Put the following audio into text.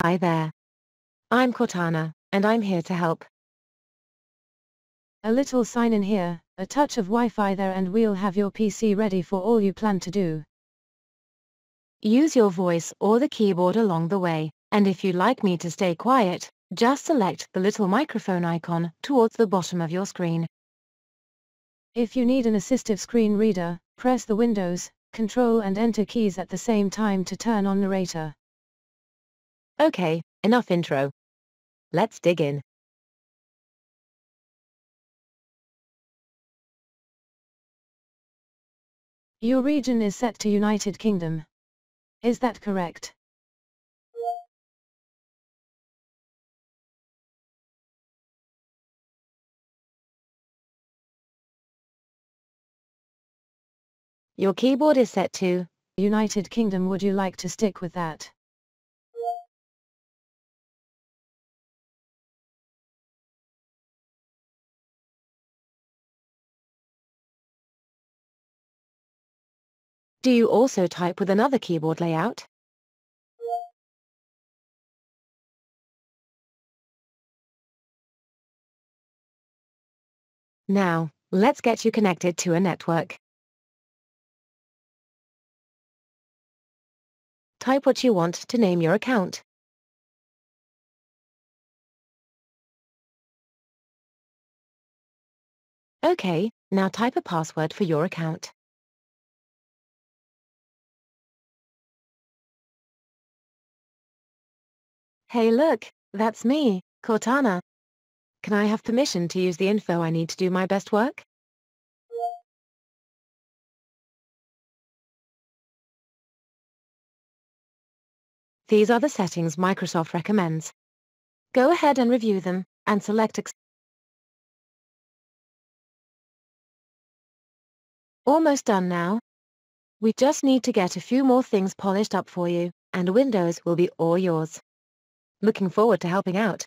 Hi there. I'm Cortana, and I'm here to help. A little sign in here, a touch of Wi-Fi there, and we'll have your PC ready for all you plan to do. Use your voice or the keyboard along the way, and if you'd like me to stay quiet, just select the little microphone icon towards the bottom of your screen. If you need an assistive screen reader, press the Windows, Control and Enter keys at the same time to turn on narrator. Okay, enough intro. Let's dig in. Your region is set to United Kingdom. Is that correct? Your keyboard is set to United Kingdom. Would you like to stick with that? Do you also type with another keyboard layout? Now, let's get you connected to a network. Type what you want to name your account. Okay, now type a password for your account. Hey look, that's me, Cortana. Can I have permission to use the info I need to do my best work? These are the settings Microsoft recommends. Go ahead and review them, and select Almost done now. We just need to get a few more things polished up for you, and Windows will be all yours. Looking forward to helping out.